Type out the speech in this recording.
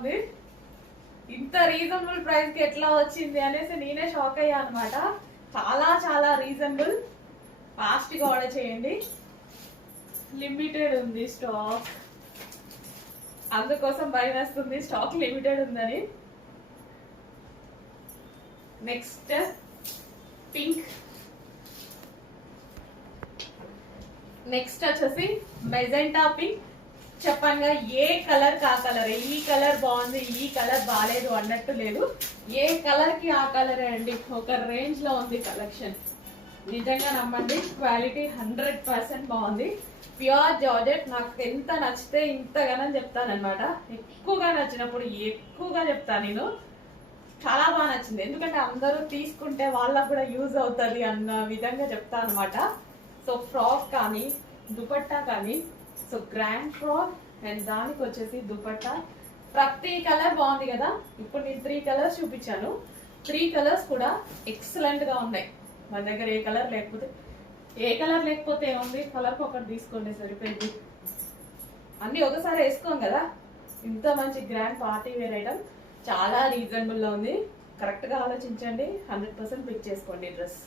ఉంది. ఇంత reasonable price కి ఎట్లా వచ్చింది అనేసి నేనే షాక్ అయ్యా అనమాట. చాలా చాలా రీజనబుల్. ఫాస్ట్ గా ఆర్డర్ చేయండి. లిమిటెడ్ ఉంది స్టాక్, అందుకోసం భయం వేస్తుంది స్టాక్ లిమిటెడ్ ఉందని. నెక్స్ట్ పింక్, నెక్స్ట్ వచ్చేసి మెజెంటా పింక్. చెప్పంగా ఏ కలర్ కా కలర్. ఈ కలర్ బాగుంది, ఈ కలర్ బాగాలేదు అన్నట్టు లేదు. ఏ కలర్ కి ఆ కలరే అండి. ఒక రేంజ్ లో ఉంది కలెక్షన్. నిజంగా నమ్మండి, క్వాలిటీ 100% బాగుంది. Pure georgette. నాకు ఎంత నచ్చితే ఇంతగానో చెప్తానమాట. ఎక్కువగా నచ్చినప్పుడు ఎక్కువగా చెప్తాను నేను. చాలా బాగా నచ్చింది, ఎందుకంటే అందరూ తీసుకుంటే వాళ్ళకు కూడా యూజ్ అవుతుంది అన్న విధంగా చెప్తాను అనమాట. సో ఫ్రాక్ కానీ దుపట్టా కానీ, సో గ్రాండ్ ఫ్రాక్ అండ్ దానికి వచ్చేసి దుపట్టా. ప్రతి కలర్ బాగుంది కదా. ఇప్పుడు నేను 3 కలర్స్ చూపించాను. 3 కలర్స్ కూడా ఎక్సలెంట్ గా ఉన్నాయి. మన దగ్గర ఏ కలర్ లేకపోతే ఏముంది, కలర్కి ఒకటి తీసుకోండి సరిపోయింది. అన్ని ఒకసారి వేసుకోం కదా. ఇంత మంచి గ్రాండ్ పార్టీ వేర్ ఐటమ్ చాలా రీజనబుల్ లో ఉంది. కరెక్ట్ గా ఆలోచించండి, 100% పిక్ చేసుకోండి డ్రెస్.